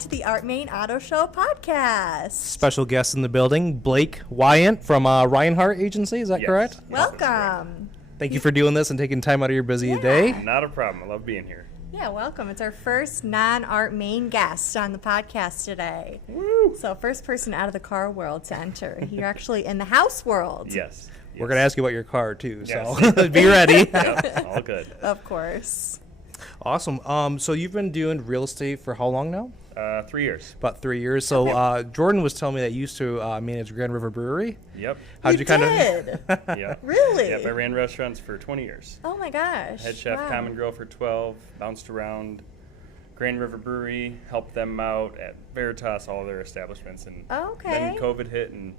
to the Art Moehn Auto Show podcast. Special guest in the building, Blake Wyant from Reinhart Agency. Is that correct? Welcome. Thank you for doing this and taking time out of your busy day. Not a problem. I love being here. Yeah, welcome. It's our first non-Art Moehn guest on the podcast today. Woo! So first person out of the car world to enter. You're actually in the house world. Yes. We're going to ask you about your car, too, so Yes. be ready. Yep, all good. Of course. Awesome. So you've been doing real estate for how long now? 3 years. About 3 years. So Jordan was telling me that you used to manage Grand River Brewery. Yep. How'd you kind did? Yeah. Really? Yep. I ran restaurants for 20 years. Oh my gosh. Head chef, Wow. Common Grill for 12. Bounced around Grand River Brewery. Helped them out at Veritas, all their establishments, and then COVID hit, and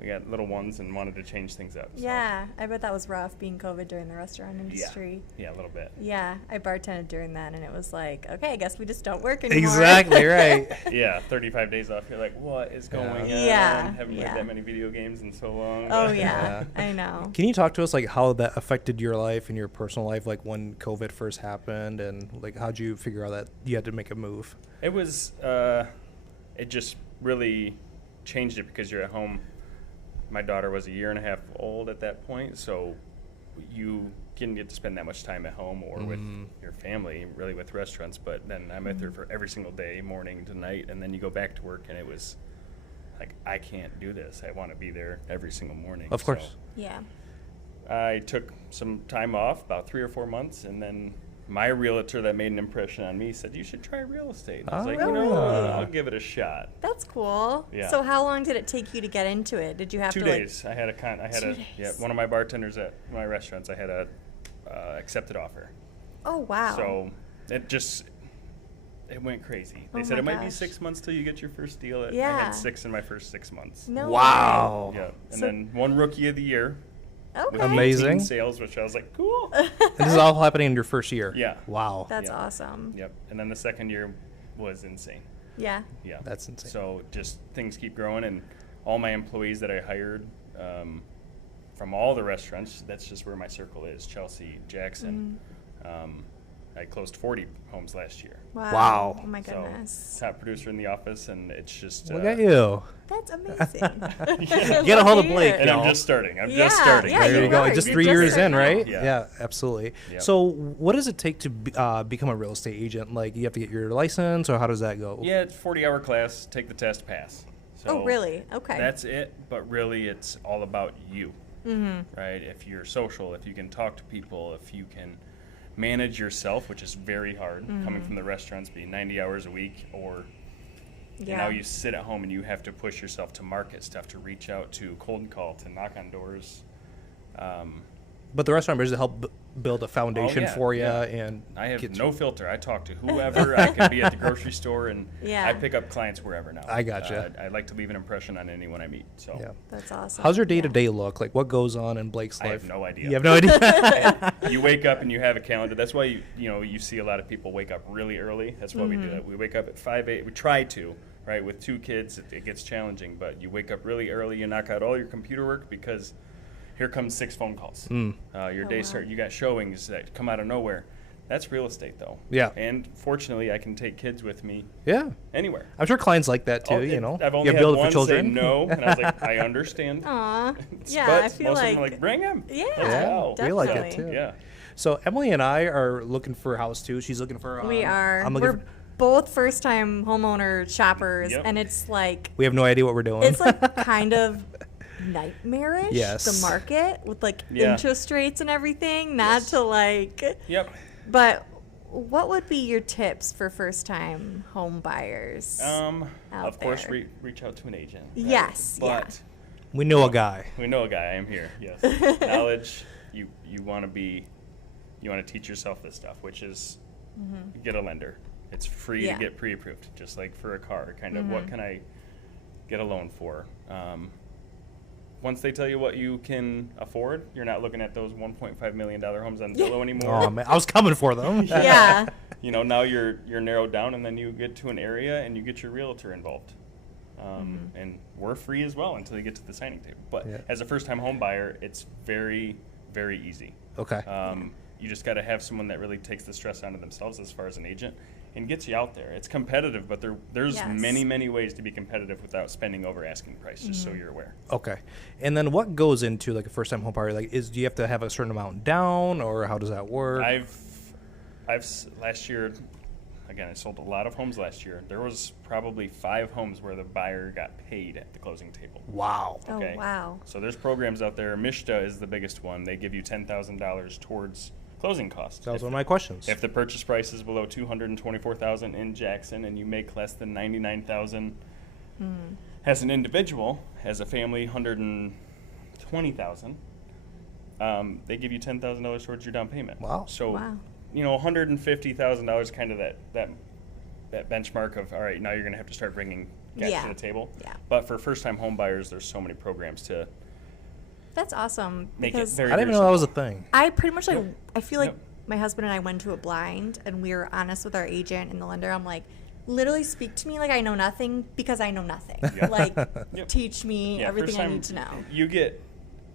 we got little ones and wanted to change things up. So. Yeah, I bet that was rough being COVID during the restaurant industry. Yeah, a little bit. Yeah, I bartended during that, and it was like, okay, I guess we just don't work anymore. Exactly, right. Yeah, 35 days off. You're like, what is going on? Yeah, Haven't played that many video games in so long. Oh, yeah, I know. Can you talk to us, like, how that affected your life and your personal life, like, when COVID first happened, and, like, how'd you figure out that you had to make a move? It was, it just really changed it because you're at home. My daughter was 1.5 years old at that point, so you didn't get to spend that much time at home or with your family, really with restaurants. But then I'm with her for every single day, morning to night, and then you go back to work, and it was like, I can't do this. I want to be there every single morning. Of course. So Yeah. I took some time off, about 3 or 4 months, and then my realtor that made an impression on me said, you should try real estate. And I was like, you know what, I'll give it a shot. That's cool. Yeah. So how long did it take you to get into it? Did you have 2 to days. I had one of my bartenders at my restaurants. I had a accepted offer. Oh wow. So it went crazy. They said it might be 6 months till you get your first deal. I had 6 in my first 6 months. No Wow. Yeah, and then one rookie of the year. Okay. With Amazing. 18 sales, which I was like, cool. And this is all happening in your first year? Yeah. Wow. That's awesome. Yep. And then the second year was insane. Yeah. Yeah. That's insane. So just things keep growing, and all my employees that I hired from all the restaurants, that's just where my circle is, Chelsea, Jackson. I closed 40 homes last year. Wow. Oh my So goodness. top producer in the office, and it's just... Look at you. That's amazing. Get a hold of Blake. And y'all. I'm just starting. I'm Yeah, just starting. yeah, There you go. are. Just You're 3 years in, starting right? out. Yeah. Absolutely. Yep. So what does it take to become a real estate agent? Like, you have to get your license, or how does that go? Yeah, it's a 40-hour class. Take the test, pass. So Oh, really? Okay. That's it, but really it's all about you, right? If you're social, if you can talk to people, if you can manage yourself, which is very hard, coming from the restaurants, being 90 hours a week, or now you sit at home and you have to push yourself to market stuff, to reach out to cold call, to knock on doors. But the restaurant business help build a foundation for you, yeah. and I have get no filter. I talk to whoever. I can be at the grocery store, and Yeah. I pick up clients wherever now. I gotcha. I like to leave an impression on anyone I meet. So Yeah. That's awesome. How's your day-to-day look? Like, what goes on in Blake's I life? have no idea. You have no idea? You wake up and you have a calendar. That's why you see a lot of people wake up really early. That's why we do that. We wake up at 5 a.m. We try to, right? With 2 kids, it gets challenging, but you wake up really early. You knock out all your computer work because here comes 6 phone calls. Your day start. You got showings that come out of nowhere. That's real estate, though. Yeah. And fortunately, I can take kids with me Yeah. anywhere. I'm sure clients like that, too, you know? I've you only have had build it one for children. say no, and I was like, I understand. Aw. Yeah, But I feel most like. of them are like, bring him. Yeah, Let's go. we like it, definitely. too. Yeah. So Emily and I are looking for a house, too. She's looking for... We are. I'm looking We're both first-time homeowner shoppers, Yep. and it's like we have no idea what we're doing. it's like kind of nightmarish. Yes. The market with like Yeah. interest rates and everything. Not to like. Yep. But what would be your tips for first-time home buyers? Of out course, there? reach out to an agent. right? Yes, yeah. But We know a guy. we know a guy. I am here. Yes. Knowledge. You want to teach yourself this stuff, which is get a lender. It's free Yeah. to get pre-approved, just like for a car. Kind of what can I get a loan for? Once they tell you what you can afford, you're not looking at those $1.5 million homes on Zillow anymore. Oh, man. I was coming for them. Yeah. Now you're narrowed down, and then you get to an area and you get your realtor involved. And we're free as well until you get to the signing table. But as a first-time home buyer, it's very, very easy. Okay. You just got to have someone that really takes the stress onto themselves as far as an agent and gets you out there. It's competitive, but there's Yes. many ways to be competitive without spending over asking price, just so you're aware. Okay. And then what goes into like a first time home buyer? Like, do you have to have a certain amount down, or how does that work? Last year, again, I sold a lot of homes last year. There was probably 5 homes where the buyer got paid at the closing table. Wow. Okay. Oh, wow. So there's programs out there. Mishta is the biggest one. They give you $10,000 towards closing costs. That was one of my questions. If the purchase price is below $224,000 in Jackson and you make less than $99,000 as an individual, as a family, $120,000, they give you $10,000 towards your down payment. Wow. So, Wow. $150,000 kind of that benchmark of, all right, now you're going to have to start bringing gas Yeah. to the table. Yeah. But for first-time home buyers, there's so many programs to That's awesome. make it because very, I didn't very even know that was a simple. thing. I pretty much like, Yep. I feel like Yep. my husband and I went to a blind and we were honest with our agent and the lender. I'm like, literally speak to me like I know nothing because I know nothing. Yep. Like, Yep. teach me Yeah, everything first I time need to know. You get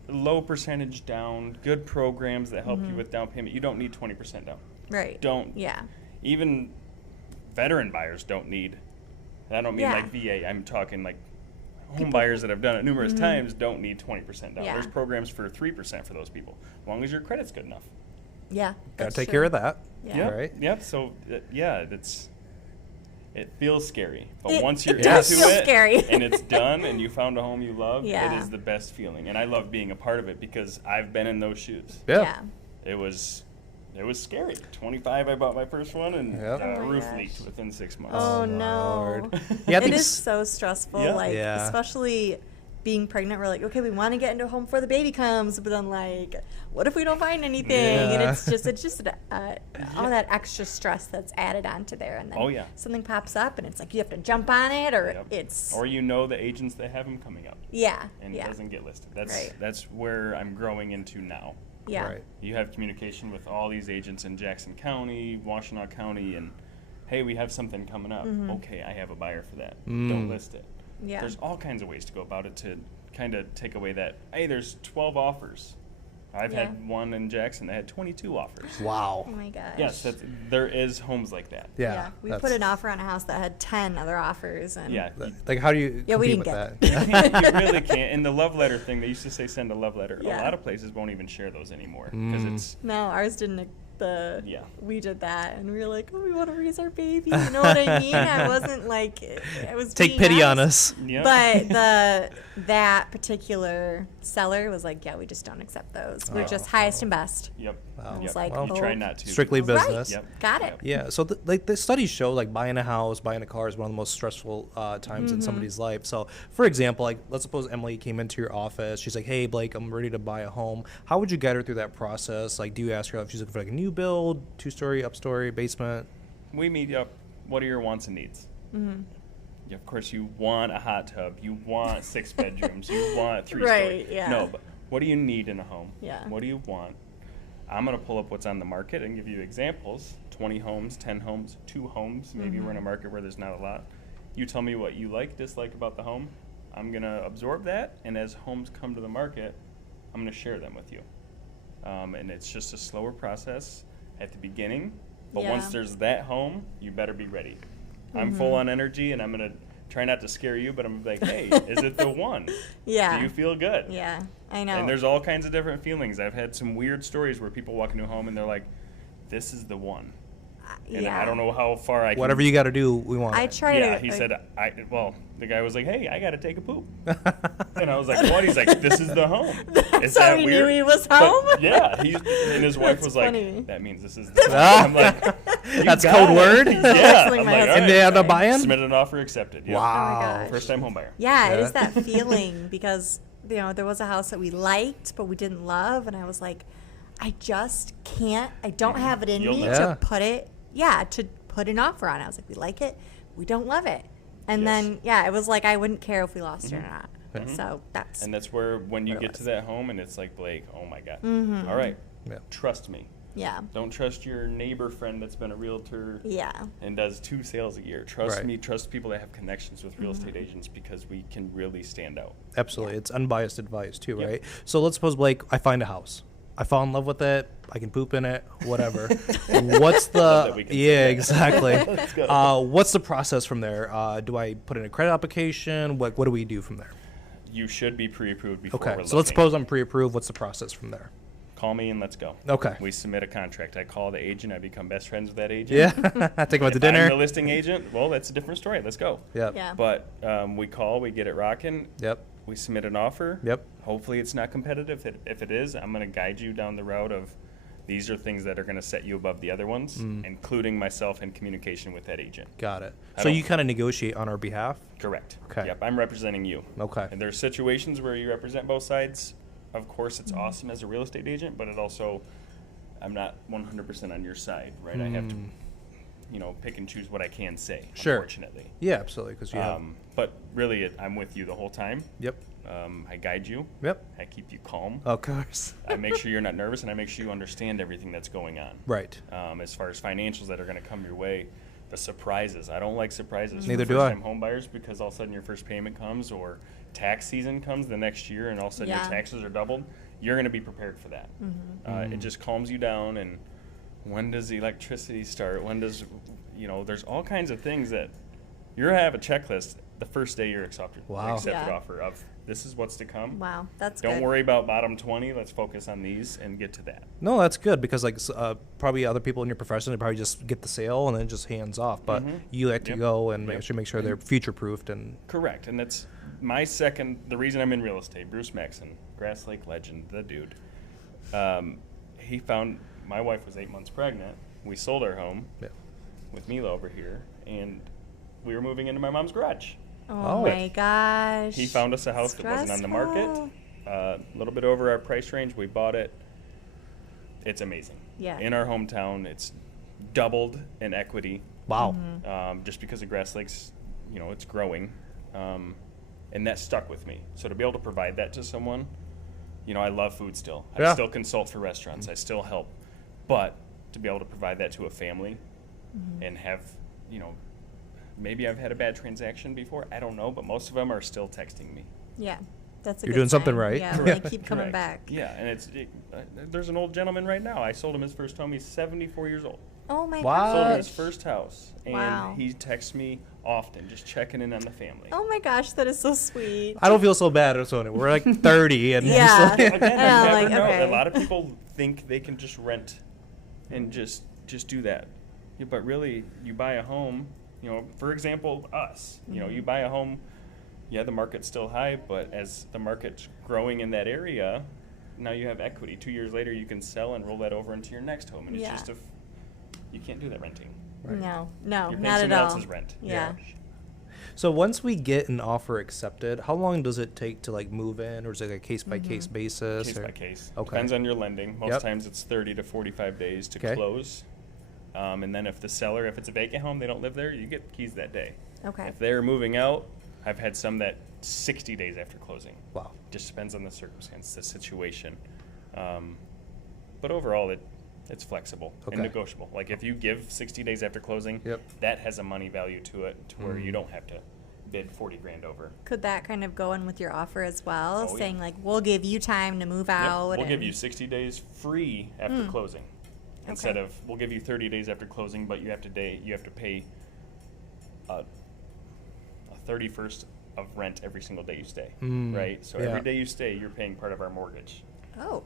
low percentage down, good programs that help you with down payment. You don't need 20% down. Right. Don't. Yeah. Even veteran buyers don't need, and I don't mean Yeah. like VA, I'm talking like home People- buyers that have done it numerous times don't need 20% down. Yeah. There's programs for 3% for those people, as long as your credit's good enough. Yeah. Gotta that's take true. care of that. Yeah. Yep. Right. Yep. So, it feels scary. But It- once you're it does into feel it scary. and it's done and you found a home you love, Yeah. it is the best feeling. And I love being a part of it because I've been in those shoes. Yeah. It was scary. 25, I bought my first one, and Yep. Oh my roof gosh. leaked within 6 months. Oh, no. Lord. Yeah, I It think is so stressful. Yeah. Like, Yeah. especially being pregnant, we're like, okay, we want to get into a home before the baby comes, but then like, what if we don't find anything? And Yeah. it's just all that extra stress that's added onto there, and then Oh, yeah. something pops up, and it's like you have to jump on it, or Yep. it's Or the agents that have them coming up, yeah, and yeah, it doesn't get listed. Right. That's where I'm growing into now. yeah, Right. You have communication with all these agents in Jackson County, Washtenaw County, and hey, we have something coming up. Okay, I have a buyer for that. Don't list it. yeah. There's all kinds of ways to go about it to kind of take away that, hey, there's 12 offers. I've Yeah. had one in Jackson that had 22 offers. Wow. Oh my gosh. Yes, there is homes like that. Yeah. We that's- put an offer on a house that had 10 other offers, and Yeah, Like, how do you Yeah, we compete didn't with get that? you really can't. And the love letter thing, they used to say send a love letter. Yeah. A lot of places won't even share those anymore because it's, no, ours didn't. Yeah. We did that, and we were like, oh, we want to raise our baby. You know what I mean? I wasn't like, I was Take being pity on nice. us. yeah. But that particular seller was like, yeah, we just don't accept those. We're just highest and best. Yep. Wow. I was Yep. like, Well, we try not to. Strictly Right. business. Yep. Got it. Yeah, so like the studies show, like buying a house, buying a car is one of the most stressful times in somebody's life. So, for example, like let's suppose Emily came into your office. She's like, "Hey, Blake, I'm ready to buy a home." How would you guide her through that process? Like, do you ask her if she's looking for like a new build, 2-story, upstory, basement? We meet up. What are your wants and needs? Yeah, of course, you want a hot tub. You want 6 bedrooms. You want 3 Right, story. yeah. No, but what do you need in a home? Yeah. What do you want? I'm going to pull up what's on the market and give you examples. 20 homes, 10 homes, 2 homes. Maybe we're in a market where there's not a lot. You tell me what you like, dislike about the home. I'm going to absorb that, and as homes come to the market, I'm going to share them with you. And it's just a slower process at the beginning, but Yeah. once there's that home, you better be ready. I'm full on energy, and I'm going to try not to scare you, but I'm like, hey, is it the one? Yeah. Do you feel good? Yeah, I know. And there's all kinds of different feelings. I've had some weird stories where people walk into a home and they're like, this is the one. And yeah. I don't know how far I can. Whatever you got to do, we want. I it. try Yeah, to. he said, the guy was like, hey, I got to take a poop. And I was like, what? He's like, this is the home. Is So that he weird? knew he was But, home? yeah. And his wife That's was like, funny. that means this is the home. I'm like, you That's got code it. word? Yeah. Wrestling I'm my like, husband. all And right. they had a buy-in? Submitted an offer, accepted. Yep. Wow. Oh my gosh. First time home buyer. Yeah, it Yeah. is that feeling because there was a house that we liked but we didn't love, and I was like, I just can't. I don't have it in You'll me know. Yeah. to put an offer on it. I was like, we like it, we don't love it, and Yes. then it was like I wouldn't care if we lost it or not. So that's And that's where when you what it get to was. that home and it's like, Blake, oh my God. Mm-hmm. All right, Yeah. trust me. yeah, Don't trust your neighbor friend that's been a realtor yeah, and does 2 sales a year. Trust Right. me, trust people that have connections with real estate agents because we can really stand out. Absolutely. It's unbiased advice too, Yep. right? So let's suppose, Blake, I find a house. I fall in love with it. I can poop in it, whatever. What's Love that we the can yeah, say that. exactly. Let's go. What's the process from there? Do I put in a credit application? What do we do from there? You should be pre-approved before Okay, we're so let's looking. suppose I'm pre-approved. What's the process from there? Call me and let's go. Okay. We submit a contract. I call the agent. I become best friends with that agent. Yeah, I take them out to If I'm dinner. the listing agent, well, that's a different story. Let's go. Yep. Yeah. But we call, we get it rocking. Yep. We submit an offer. Yep. Hopefully it's not competitive. If it is, I'm going to guide you down the route of these are things that are going to set you above the other ones, including myself in communication with that agent. Got it. I So don't- you kind of negotiate on our behalf. Correct. Okay. Yep, I'm representing you. Okay. And there's situations where you represent both sides. Of course, it's awesome as a real estate agent, but it also, I'm not 100% on your side, right? I have to, pick and choose what I can say, Sure. unfortunately. Yeah, absolutely. Because you have. But really, I'm with you the whole time. Yep. I guide you. Yep. I keep you calm. Of course. I make sure you're not nervous, and I make sure you understand everything that's going on. Right. As far as financials that are going to come your way, the surprises. I don't like surprises Neither for do I. first-time home buyers because all of a sudden your first payment comes or tax season comes the next year, and all of a sudden Yeah. your taxes are doubled. You're going to be prepared for that. It just calms you down. And when does the electricity start? When does, there's all kinds of things that you have a checklist the first day you're accepted Wow. accepted Yeah. offer of this is what's to come. Wow, that's Don't good. worry about bottom 20. Let's focus on these and get to that. No, that's good because probably other people in your profession they probably just get the sale and then just hands off. But you like to Yep. go and Yep. make sure they're future proofed and Correct, and that's the reason I'm in real estate. Bruce Maxon, Grass Lake legend, the dude. He found my wife was 8 months pregnant. We sold our home yeah. with Mila over here, and we were moving into my mom's garage. Oh Oh. my gosh. He found us a house that wasn't on the market, Stressful. a little bit over our price range. We bought it. It's amazing. Yeah. In our hometown, it's doubled in equity. Wow. Just because of Grass Lake's, it's growing. And that stuck with me. So to be able to provide that to someone, I love food still. I Yeah. still consult for restaurants. I still help. But to be able to provide that to a family and have, maybe I've had a bad transaction before. I don't know, but most of them are still texting me. Yeah, that's a You're good doing something sign. right. Yeah, when they keep coming Correct. back. Yeah, and there's an old gentleman right now. I sold him his first home. He's 74 years old. Oh my Wow. Sold him gosh. his first house. And Wow. he texts me often, just checking in on the family. Oh my gosh, that is so sweet. I don't feel so bad. We're like 30 and Yeah. it's like- Again, you Yeah, never like, know. okay. A lot of people think they can just rent and just do that. Yeah, but really, you buy a home, for example, us, you buy a home, yeah, the market's still high, but as the market's growing in that area, now you have equity. 2 years later, you can sell and roll that over into your next home. And it's Yeah. just you can't do that renting. No, You're paying not at someone all. else's rent. Yeah. So once we get an offer accepted, how long does it take to move in, or is it a case by case basis? Case or- by case. Okay. Depends on your lending. Most Yep. times it's 30 to 45 days to Okay. close. And then if it's a vacant home, they don't live there, you get the keys that day. Okay. If they're moving out, I've had some that 60 days after closing. Wow. Just depends on the circumstance, the situation. But overall, it's flexible Okay. and negotiable. Like if you give 60 days after closing, Yep. that has a money value to it to where you don't have to bid 40 grand over. Could that kind of go in with your offer as well, Oh, yeah. saying like we'll give you time to move Yep, out? we'll give and- you 60 days free after closing. Instead of we'll give you 30 days after closing, but you have to pay a 31st of rent every single day you stay, right? So yeah. every day you stay, you're paying part of our mortgage. Oh,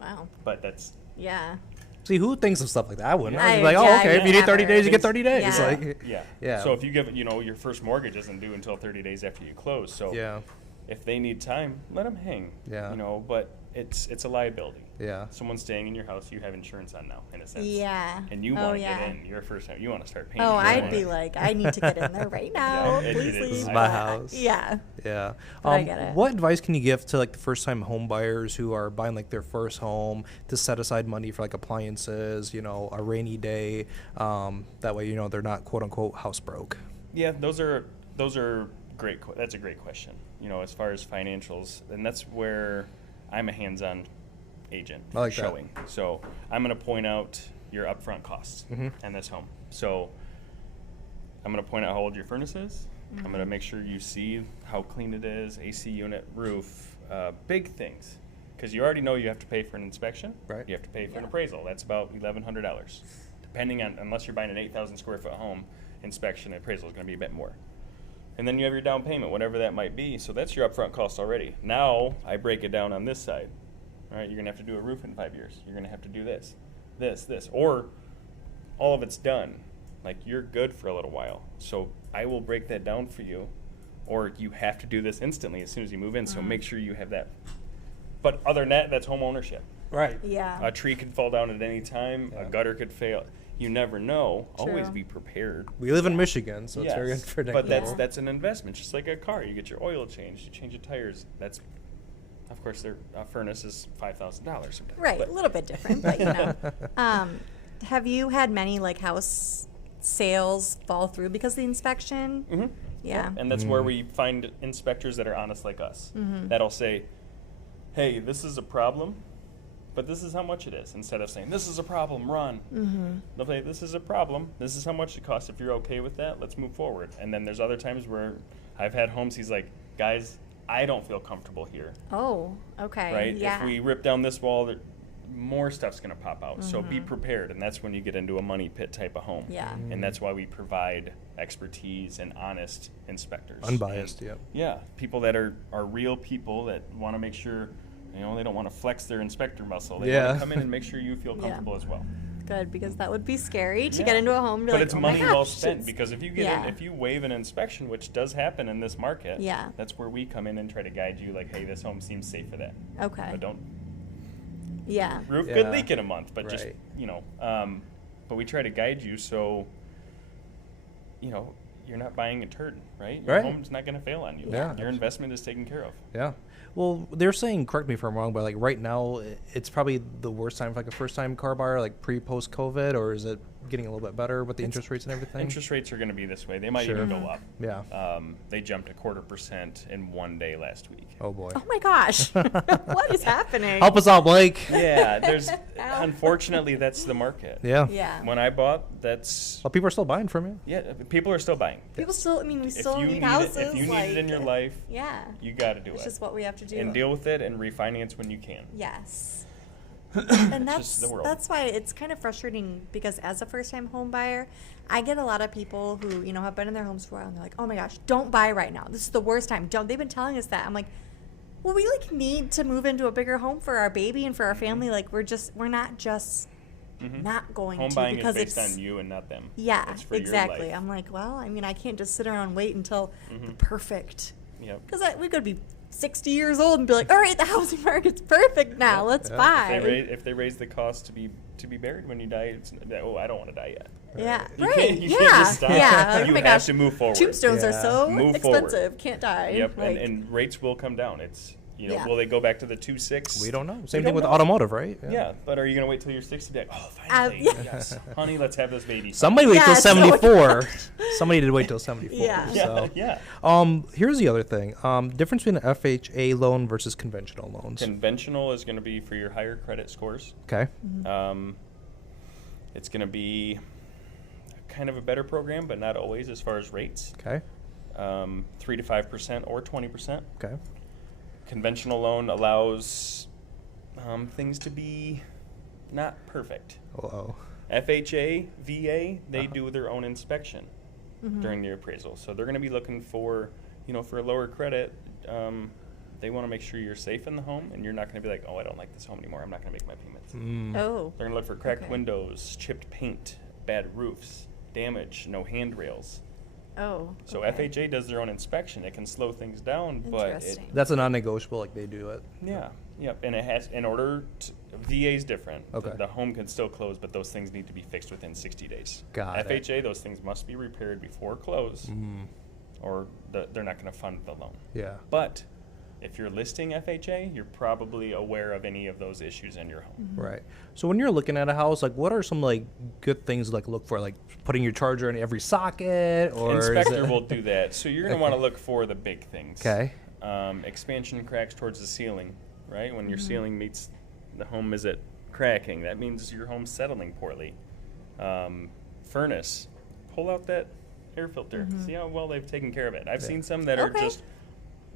wow. But that's Yeah. See, who thinks of stuff like that? I wouldn't. I'd be I- like, oh, yeah, okay. If you need 30 never. days, you get 30 days. Yeah. Like, yeah. Yeah. So if you give your first mortgage isn't due until 30 days after you close. So yeah, if they need time, let them hang. Yeah. But it's a liability. yeah. Someone staying in your house, you have insurance on now, in a sense. Yeah. And you Oh, want to yeah. get in. You're first time. You want to start paying. Oh, your I'd rent. be like, I need to get in there right now. Yeah, it please, is. please. This is my house. Yeah. Yeah. But I get it. What advice can you give to the first time home buyers who are buying their first home to set aside money for appliances, a rainy day, that way, they're not quote unquote house broke? Yeah, those are great. That's a great question. As far as financials, and that's where I'm a hands-on agent I like that. showing. So I'm going to point out your upfront costs in this home. So I'm going to point out how old your furnace is. I'm going to make sure you see how clean it is, AC unit, roof, big things. because you already know you have to pay for an inspection. Right. You have to pay for an appraisal. That's about $1,100. Depending on, unless you're buying an 8,000 square foot home, inspection and appraisal is going to be a bit more. And then you have your down payment, whatever that might be. So that's your upfront cost already. Now I break it down on this side. All right, you're going to have to do a roof in 5 years. You're going to have to do this, or all of it's done. Like, you're good for a little while. So I will break that down for you, or you have to do this instantly as soon as you move in. So make sure you have that. But other than that, that's home ownership. Right. Yeah. A tree could fall down at any time. Yeah. A gutter could fail. You never know. True. Always be prepared. We live in Michigan, so it's very Yes, unpredictable. but that's an investment, just like a car. You get your oil changed, you change your tires. That's, of course, their furnace is $5,000 sometimes. Right, but- a little bit different, but you know. Have you had many like house sales fall through because of the inspection? Mhm. Yeah. And that's where we find inspectors that are honest like us. That'll say, hey, this is a problem, but this is how much it is. Instead of saying, this is a problem, run. They'll say, this is a problem, this is how much it costs. If you're okay with that, let's move forward. And then there's other times where I've had homes, he's like, guys, I don't feel comfortable here. Oh, okay. Right? Yeah. If we rip down this wall, more stuff's going to pop out. So be prepared. And that's when you get into a money pit type of home. Yeah. And that's why we provide expertise and honest inspectors. Unbiased, And, yep. Yeah. People that are real people that want to make sure, you know, they don't want to flex their inspector muscle. They want Yeah. to come in and make sure you feel Yeah. comfortable as well. Good, because that would be scary to Yeah. get into a home. And be But like, it's oh my money well gosh, spent, it's- because if you get Yeah. if you waive an inspection, which does happen in this market, Yeah. that's where we come in and try to guide you. Like, hey, this home seems safe for that. Okay. But don't Yeah. roof Yeah. could leak in a month, but just Right. you know. But we try to guide you so you know you're not buying a turd, right? Your Right. home's not going to fail on you. Yeah. Your investment is taken care of. Yeah. Well, they're saying, correct me if I'm wrong, but like right now, it's probably the worst time for like a first-time car buyer, like post COVID, or is it getting a little bit better with the interest rates and everything? Interest rates are going to be this way. They might Sure. even go up. Yeah. They jumped 0.25% in one day last week. Oh boy. Oh my gosh. What is happening? Help us out, Blake. Yeah, there's Ow. unfortunately that's the market. Yeah. Yeah. When I bought, that's Well, people are still buying from you. yeah. People are still buying. People still, I mean, we still if you need need houses. it, if you need it in your life, Yeah. you got to do It's it just what we have to do. and deal with it and refinance when you can. Yes. And just the world. that's why it's kind of frustrating, because as a first time home buyer, I get a lot of people who, you know, have been in their homes for a while and they're like, oh my gosh, don't buy right now. This is the worst time. Don't. They've been telling us that. I'm like, well, we like need to move into a bigger home for our baby and for our family. Like we're not just not going Home to, buying because is based it's on you and not them. yeah, It's for exactly. Your life. I'm like, well, I mean, I can't just sit around and wait until the perfect. Yep. Because we could be 60 years old and be like, all right, the housing market's perfect now. Let's Yeah. buy. If they raise the cost to be buried when you die, it's oh, I don't want to die yet. Yeah, You right. can't- you yeah, can't just stop. yeah. Like, You oh my have gosh, to move forward. Tombstones are Yeah. so Move forward. expensive. Can't die. Yep, Like, and rates will come down. It's Yeah. will they go back to the 2.6? We don't know. We Same don't thing with know. automotive, right? Yeah, but are you gonna wait till you're 60 to be like, oh, finally, yeah. yes, honey, let's have this baby. Somebody wait till Yeah, so- 74. Somebody did wait till 74. Yeah. Yeah, So. yeah. Here's the other thing. Difference between an FHA loan versus conventional loans. Conventional is going to be for your higher credit scores. Okay. It's going to be kind of a better program, but not always as far as rates. Okay. 3 to 5% or 20%. Okay. Conventional loan allows things to be not perfect. Uh-oh. FHA, VA, they do their own inspection during the appraisal. So they're going to be looking for, for a lower credit, they want to make sure you're safe in the home and you're not going to be like, oh, I don't like this home anymore. I'm not going to make my payments. Oh. They're going to look for cracked Okay. windows, chipped paint, bad roofs, damage, no handrails. Oh. So okay. FHA does their own inspection. It can slow things down, but Interesting. That's a non-negotiable, like they do it. yep, and it has in order to, VA is different. Okay. The home can still close, but those things need to be fixed within 60 days. Got it. FHA, those things must be repaired before close, or they're not going to fund the loan. Yeah. But if you're listing FHA, you're probably aware of any of those issues in your home. Right. So when you're looking at a house, like what are some like good things to, like look for, like putting your charger in every socket, or is Inspector it- will do that. So you're going to want to look for the big things. Okay. Expansion cracks towards the ceiling, right? When your ceiling meets the home, is it cracking? That means your home's settling poorly. Furnace, pull out that air filter. See how well they've taken care of it. I've seen some that are Okay. just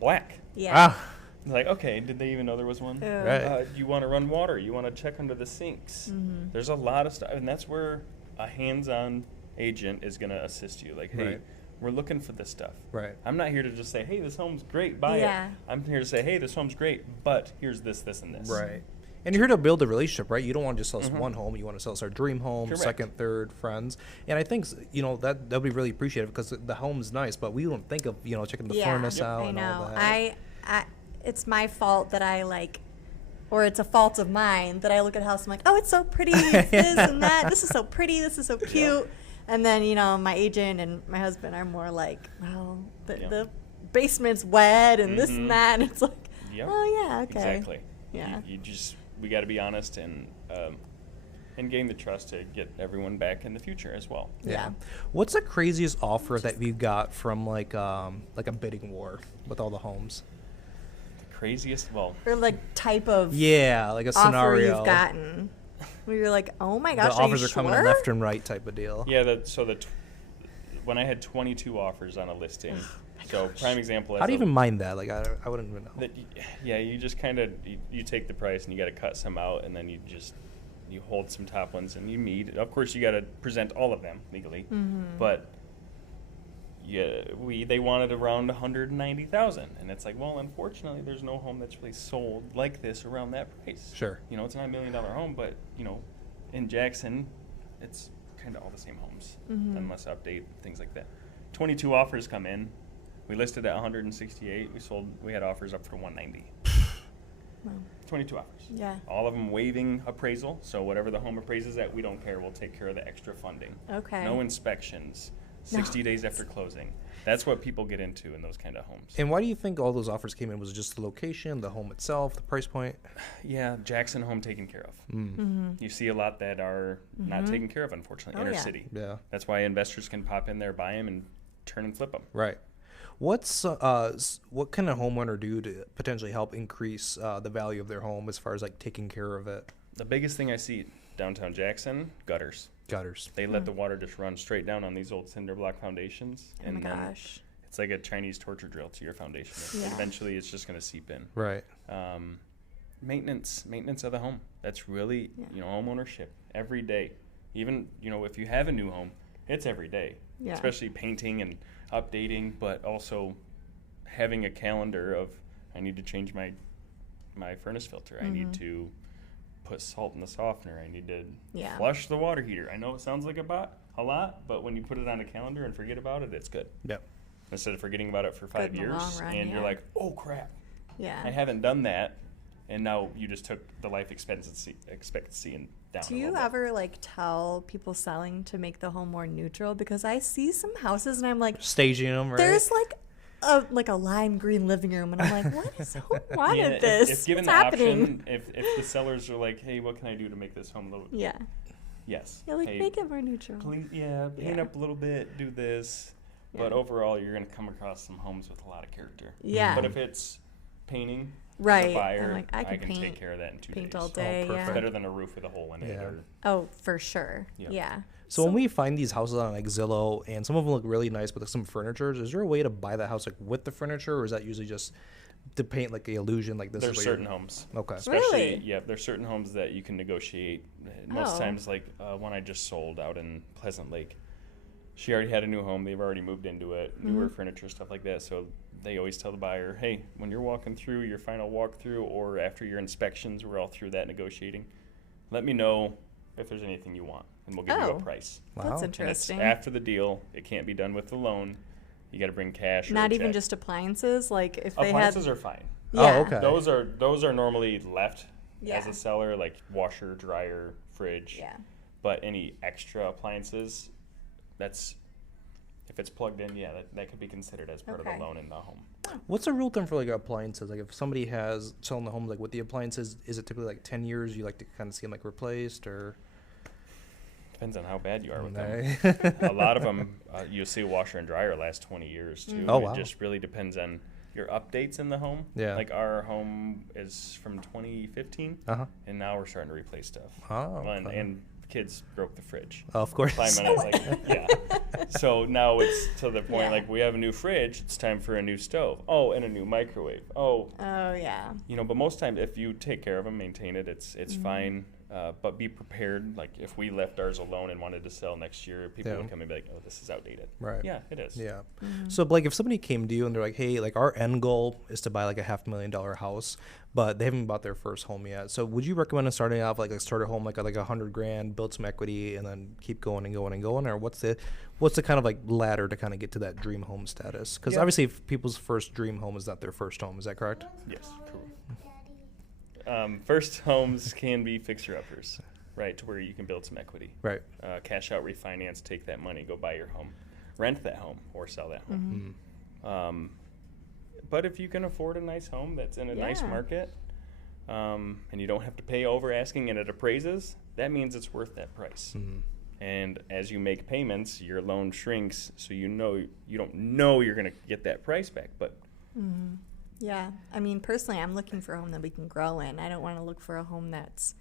black. Yeah. Ah. Like, okay, did they even know there was one? Right. You want to run water. You want to check under the sinks. Mm-hmm. There's a lot of stuff, and that's where a hands-on agent is going to assist you. Like, hey, Right. we're looking for this stuff. Right. I'm not here to just say, hey, this home's great, buy Yeah. it. I'm here to say, hey, this home's great, but here's this, this, and this. Right. And you're here to build a relationship, right? You don't want to just sell us Mhm. one home. You want to sell us our dream home, Correct. second, third, friends. And I think, that'll be really appreciated because the home's nice, but we don't think of, checking the furnace out I and know. all that. It's my fault that I like, or it's a fault of mine that I look at a house and I'm like, oh, it's so pretty, it's this and that. This is so pretty. This is so cute. And then, my agent and my husband are more like, well, the basement's wet and this and that. And it's like, Yep. oh, yeah, okay. Exactly. Yeah. We got to be honest and gain the trust to get everyone back in the future as well. Yeah. What's the craziest offer that you got from like a bidding war with all the homes? The craziest, well, Or like type of Yeah, like a offer scenario. you've gotten. Where you're like, oh my The gosh, offers are are you coming in sure? left and right type of deal. yeah. When I had 22 offers on a listing, so prime example. How do you even mind that? Like I wouldn't even know. You just kind of you take the price and you got to cut some out, and then you hold some top ones and you meet. Of course, you got to present all of them legally, but they wanted around 190,000, and it's like, well, unfortunately, there's no home that's really sold like this around that price. Sure. It's not $1 million home, but in Jackson, it's kind of all the same homes, unless update things like that. 22 offers come in. We listed at 168. We had offers up for 190. Wow. 22 offers. Yeah. All of them waiving appraisal. So whatever the home appraises at, we don't care. We'll take care of the extra funding. Okay. No inspections. 60 days after closing. That's what people get into in those kind of homes. And why do you think all those offers came in? Was it just the location, the home itself, the price point? Yeah, Jackson home taken care of. Mm-hmm. You see a lot that are not taken care of, unfortunately, Oh, inner yeah. city. Yeah. That's why investors can pop in there, buy them, and turn and flip them. Right. What can a homeowner do to potentially help increase the value of their home as far as like taking care of it? The biggest thing I see downtown Jackson, gutters. Gutters. They let the water just run straight down on these old cinder block foundations. Oh my and then gosh. it's like a Chinese torture drill to your foundation. Yeah. Eventually, it's just going to seep in. Right. Maintenance of the home. That's really, home ownership every day. Even, if you have a new home, it's every day. Yeah. Especially painting and updating, but also having a calendar of, I need to change my furnace filter. I need to put salt in the softener. I need to flush the water heater. I know it sounds like a lot, but when you put it on a calendar and forget about it, it's good. Yep. Instead of forgetting about it for 5 in the years, long run, and you're like, oh crap, Yeah. I haven't done that, and now you just took the life expectancy and down. Do a you little bit. ever like tell people selling to make the home more neutral? Because I see some houses and I'm like, Staging them, right? there's like a lime green living room, and I'm like, what is who wanted Yeah, this? If given What's the happening? option, if the sellers are like, hey, what can I do to make this home a little? Yeah. Yes. Yeah, like Hey, make it more neutral. Please, paint Yeah. up a little bit, do this. But Yeah. overall, you're going to come across some homes with a lot of character. Yeah. But if it's painting, Right. as a buyer, I'm like, I can can paint- take care of that in 2 days. Paint all day. perfect. yeah. Better than a roof with a hole in it. Yeah. Or, Oh, for sure. Yeah. Yeah. So when we find these houses on like Zillow, and some of them look really nice, but like some furniture, is there a way to buy that house like with the furniture, or is that usually just to paint like the illusion like this? there's is what certain you're- homes. Okay. Especially, Really? there's certain homes that you can negotiate. Most Oh. times, like one I just sold out in Pleasant Lake, she already had a new home. They've already moved into it, newer furniture, stuff like that. So they always tell the buyer, hey, when you're walking through your final walkthrough or after your inspections, we're all through that negotiating, let me know if there's anything you want, and we'll give you Oh. a price. Wow. That's And it's interesting. after the deal. It can't be done with the loan. You got to bring cash. Or Not a even check. just appliances. Like if they Appliances had. are fine. Yeah. Oh, okay. Those are normally left Yeah. as a seller, like washer, dryer, fridge. Yeah. But any extra appliances, that's if it's plugged in, that could be considered as part of Okay. the loan in the home. What's the rule term for like appliances? Like if somebody has selling the home like with the appliances, is it typically like 10 years? You like to kind of see them like replaced, or? Depends on how bad you are with them. Okay. A lot of them, you'll see a washer and dryer last 20 years too. Oh, wow. It just really depends on your updates in the home. Yeah. Like our home is from 2015, Uh-huh. and now we're starting to replace stuff. Oh, And, okay. and kids broke the fridge. Of course. Climate, I was like, yeah. So now it's to the point, Yeah. like, we have a new fridge, it's time for a new stove. Oh, and a new microwave. Oh, Oh, yeah. but most times if you take care of them, maintain it, it's fine. But be prepared. Like, if we left ours alone and wanted to sell next year, people Yeah. would come and be like, oh, this is outdated. Right. Yeah, it is. Yeah. So, Blake, if somebody came to you and they're like, hey, like, our end goal is to buy like a $500,000 house, but they haven't bought their first home yet. So would you recommend starting off like a starter home, like $100,000, build some equity, and then keep going and going and going? Or what's the kind of like ladder to kind of get to that dream home status? Because obviously if people's first dream home is not their first home. Is that correct? Yes, correct. First homes can be fixer-uppers, right, to where you can build some equity. Right. Cash out, refinance, take that money, go buy your home, rent that home, or sell that home. But if you can afford a nice home that's in a nice Yeah. market, and you don't have to pay over asking and it appraises, that means it's worth that price. And as you make payments, your loan shrinks, so you don't know you're going to get that price back. But Yeah. I mean, personally, I'm looking for a home that we can grow in. I don't want to look for a home that's,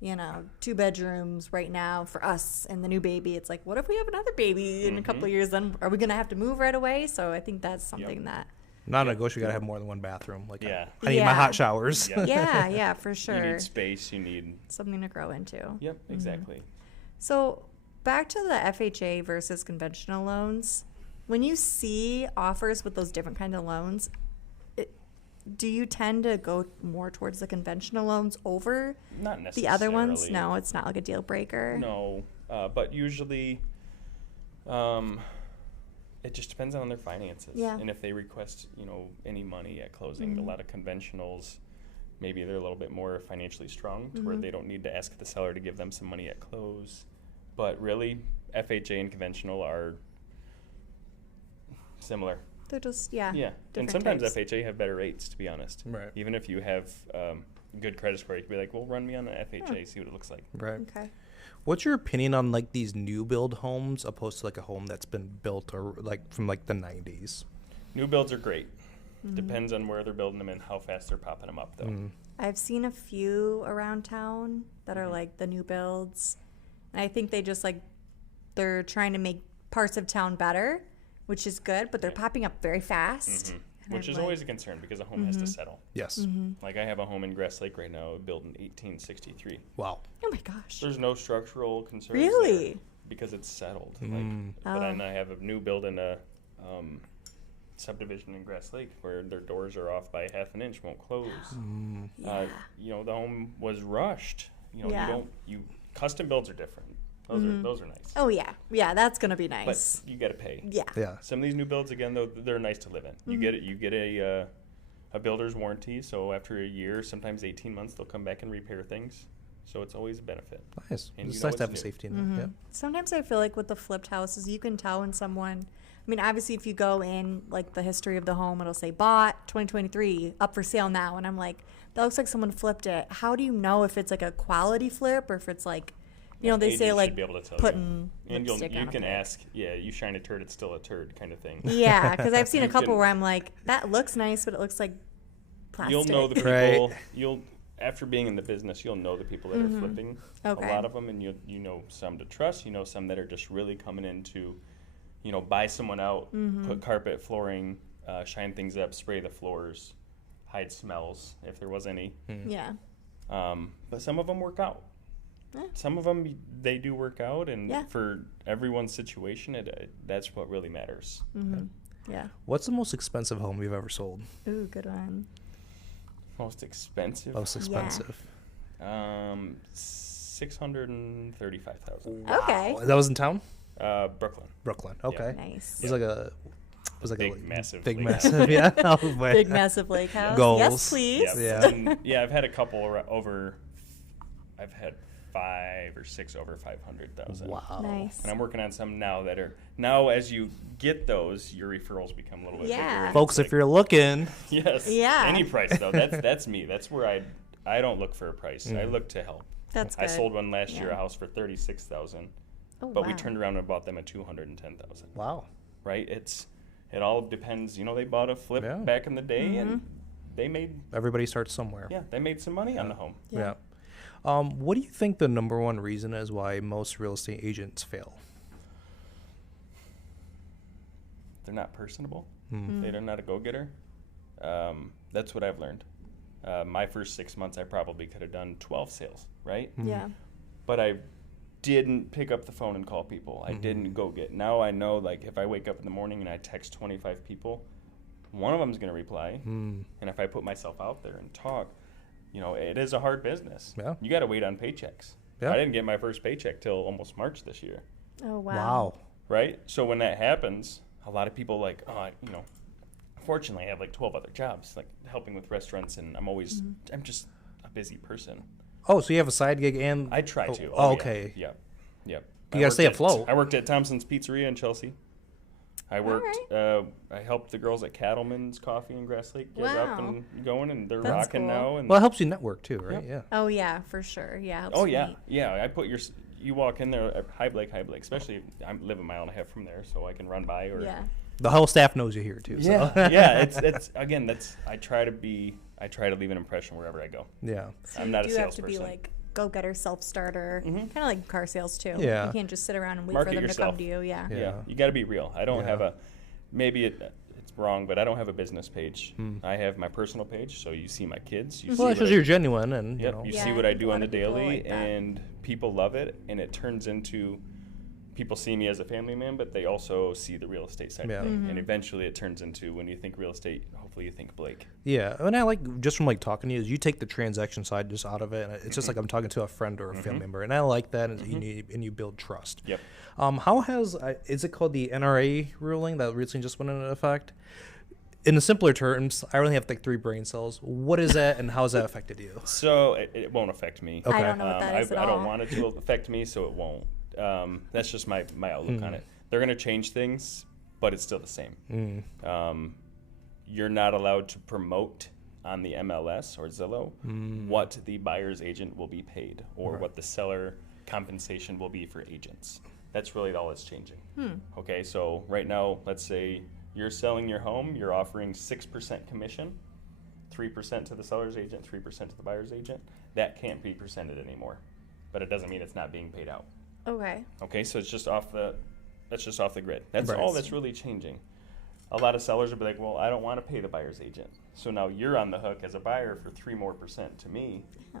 2 bedrooms right now for us and the new baby. It's like, what if we have another baby in a couple of years? Then are we going to have to move right away? So I think that's something that. Non-negotiable, you got to have more than one bathroom. Like, Yeah. I need my Yeah. hot showers. Yeah. Yeah, for sure. you need space, you need... Something to grow into. Yep, exactly. So back to the FHA versus conventional loans. When you see offers with those different kind of loans, do you tend to go more towards the conventional loans over Not necessarily. the other ones? No, it's not like a deal breaker. No, but usually it just depends on their finances. Yeah. And if they request, any money at closing. A lot of conventionals, maybe they're a little bit more financially strong to where they don't need to ask the seller to give them some money at close. But really, FHA and conventional are similar. They're just, Yeah. And different sometimes types. FHA have better rates, to be honest. Right. Even if you have good credit score, you can be like, well, run me on an FHA, see what it looks like. Right. Okay. What's your opinion on like these new build homes opposed to like a home that's been built or like from like the 90s? New builds are great. Depends on where they're building them and how fast they're popping them up, though. I've seen a few around town that are like the new builds. And I think they just they're trying to make parts of town better, which is good, but they're popping up very fast. And Which I'm is like, always a concern because a home has to settle. Yes. Like, I have a home in Grass Lake right now, built in 1863. Wow. oh my gosh. There's no structural concerns Really? there because it's settled. Mm. Like, but Oh. then I have a new build in a subdivision in Grass Lake where their doors are off by half an inch, won't close. Yeah. The home was rushed. Yeah. Custom builds are different. Those are nice. Oh, yeah. Yeah, that's going to be nice. But you got to pay. Yeah. Yeah. Some of these new builds, again, though, they're nice to live in. You get a builder's warranty, so after a year, sometimes 18 months, they'll come back and repair things. So it's always a benefit. Nice. And It's you know nice to have a it's new. safety net. Yeah. Sometimes I feel like with the flipped houses, you can tell when someone, I mean, obviously, if you go in like the history of the home, it'll say bought 2023, up for sale now. And I'm like, that looks like someone flipped it. How do you know if it's like a quality flip or if it's like, they Agents say should like be able to tell putting you. And lipstick you on a can plate. ask, you shine a turd, it's still a turd kind of thing. Yeah, because I've seen a You couple can- where I'm like, that looks nice, but it looks like plastic. You'll know the Right. people. After being in the business, you'll know the people that are flipping. Okay. A lot of them, and you know some to trust. You know some that are just really coming in to, buy someone out, put carpet, flooring, shine things up, spray the floors, hide smells if there was any. Yeah. But some of them work out. Yeah. Some of them they do work out, and Yeah. for everyone's situation, that's what really matters. Yeah. What's the most expensive home you've ever sold? Ooh, good one. Most expensive. Most expensive. 635,000. Okay. That was in town? Brooklyn. Brooklyn. Okay. Nice. It was like Big, massive big lake massive, yeah. Oh, boy. Big, massive lake house. Goals. Yes, please. Yep. Yeah. And, I've had a couple over. I've had 5 or 6 over 500,000. Wow. Nice. And I'm working on some now that are as you get those, your referrals become a little bit Yeah. bigger. and Folks, it's if you're looking, yes, Yeah. any price though. That's me. That's where I don't look for a price. I look to help. That's good. I sold one last year, Yeah. a house for 36,000, Oh, but we wow. turned around and bought them at 210,000. wow. Right? It all depends. They bought a flip Yeah. back in the day, and they made Everybody starts somewhere. they made some money on the home. Yeah. What do you think the number one reason is why most real estate agents fail? They're not personable. Mm. They're not a go-getter. That's what I've learned. My first 6 months, I probably could have done 12 sales, right? Yeah. But I didn't pick up the phone and call people. I didn't go get. Now I know, like, if I wake up in the morning and I text 25 people, one of them's going to reply. And if I put myself out there and talk, you know, it is a hard business. Yeah. You got to wait on paychecks. Yeah. I didn't get my first paycheck till almost March this year. Oh, wow. Wow. Right? So when that happens, a lot of people like, oh, you know, fortunately I have like 12 other jobs, like helping with restaurants, and I'm just a busy person. Oh, so you have a side gig and I try to. Oh, yeah. okay. Yep. You I gotta stay worked afloat. I worked at Thompson's Pizzeria in Chelsea. I worked. right. I helped the girls at Cattleman's Coffee in Grass Lake get up Wow. and going, and they're That's rocking cool. now. And Well, it helps you network too, right? Yep. Yeah. Oh, yeah, for sure. Yeah. helps oh you yeah, meet. yeah. I put you walk in there at High Blake, especially I live a mile and a half from there, so I can run by or Yeah. The whole staff knows you here too. yeah, So. yeah. It's again. I try to leave an impression wherever I go. Yeah. So I'm you not a do have to be salesperson. like go-getter, self-starter, kind of like car sales too. Yeah. You can't just sit around and wait Market for them to yourself. come to you. Yeah. Yeah. Yeah, you got to be real. I don't Yeah. have a, maybe it's wrong, but I don't have a business page. I have my personal page, so you see my kids. You Well, see that what shows I- you're genuine, and Yep, you know. you Yeah, see I what I think do a on lot the of people daily, like that. and people love it, and it turns into people see me as a family man, but they also see the real estate side Yeah. of thing, and eventually it turns into, when you think real estate, hopefully you think Blake. Yeah, and I like just from like talking to you is you take the transaction side just out of it, and it's just like I'm talking to a friend or a family member, and I like that, and you build trust. Yep. How has is it called the NRA ruling that recently just went into effect? In the simpler terms, I only have like 3 brain cells. What is that, and how has that affected you? So it won't affect me. Okay. I don't know what that is at I don't all. want it to affect me, so it won't. That's just my outlook on it. They're going to change things, but it's still the same. You're not allowed to promote on the MLS or Zillow what the buyer's agent will be paid or what the seller compensation will be for agents. That's really all that's changing. Okay, so right now, let's say you're selling your home, you're offering 6% commission, 3% to the seller's agent, 3% to the buyer's agent. That can't be presented anymore, but it doesn't mean it's not being paid out. Okay. Okay, so it's just off the grid. That's Right. all that's really changing. A lot of sellers will be like, well, I don't want to pay the buyer's agent. So now you're on the hook as a buyer for 3% more to me. Yeah.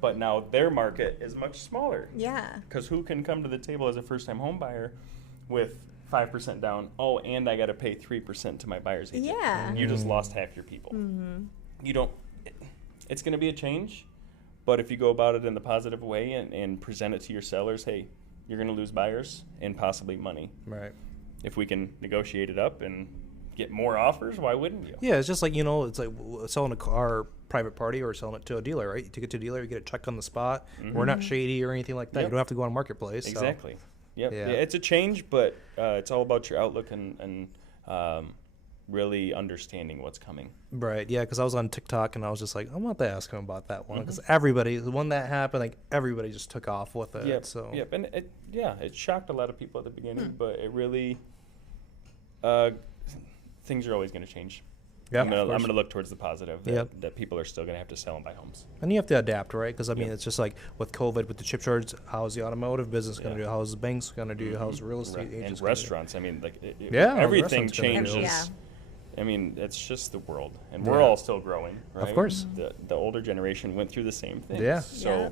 But now their market is much smaller. Yeah. Because who can come to the table as a first-time home buyer with 5% down? Oh, and I got to pay 3% to my buyer's agent. Yeah. You just lost half your people. You don't. It's going to be a change, but if you go about it in the positive way and present it to your sellers, hey, you're going to lose buyers and possibly money. Right. If we can negotiate it up and get more offers, why wouldn't you? Yeah, it's just like, it's like selling a car private party or selling it to a dealer, right? You take it to a dealer, you get a check on the spot. We're not shady or anything like that. Yep. You don't have to go on Marketplace. so- Exactly. Yep. Yeah. Yeah, it's a change, but it's all about your outlook and really understanding what's coming. Right, yeah, because I was on TikTok and I was just like, I want to ask him about that one because everybody, the one that happened, like everybody just took off with it. Yep. So Yep. And it shocked a lot of people at the beginning, but it really, things are always going to change. yeah, I'm of course. gonna look towards the positive that, Yep. that people are still gonna have to sell and buy homes. And you have to adapt, right? Because I mean, Yep. it's just like with COVID, with the chip shortage, how's the automotive business going to Yeah. do? How's the banks going to do? How's the real estate And agents gonna do? restaurants. I mean, like Yeah, everything restaurants gonna do. changes. Yeah. I mean, it's just the world, and Yeah. we're all still growing. Right? course. The older generation went through the same thing. Yeah. So, Yeah.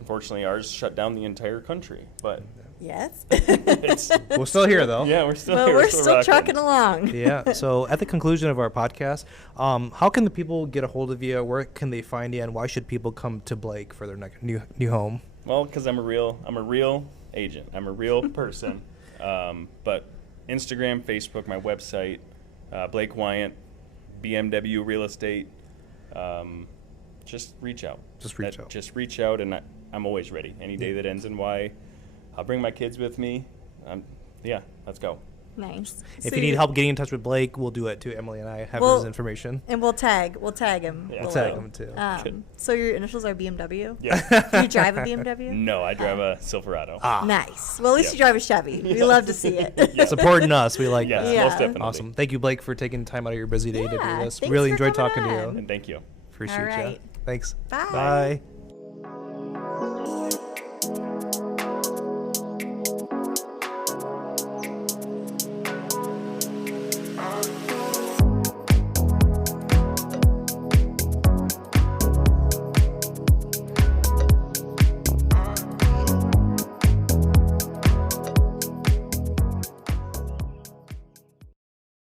unfortunately, ours shut down the entire country. But Yes. it's We're still here though. yeah, we're still But here. we're still rocking. trucking along. Yeah. So at the conclusion of our podcast, how can the people get a hold of you? Where can they find you? And why should people come to Blake for their new home? Well, because I'm a real agent. I'm a real person. But Instagram, Facebook, my website, Blake Wyant, BMW Real Estate. Just reach out. Just reach out. Just reach out, and I'm always ready. Any day that ends in Y, I'll bring my kids with me. Yeah, let's go. Nice. If So you need help getting in touch with Blake, we'll do it too. Emily and I have Well- his information. And we'll tag him. Yeah. We'll below. tag him too. Good. So your initials are BMW? Yeah. Do you drive a BMW? No, I drive a Silverado. Nice. Well, at least Yep. you drive a Chevy. We love to see it. Yeah. Supporting us, we like Yes, that. Yeah. most definitely. Awesome. Thank you, Blake, for taking time out of your busy day to do Yeah, this. thanks Really for enjoyed coming talking to you. on. And thank you. Appreciate All you. right. Thanks. Bye. Bye.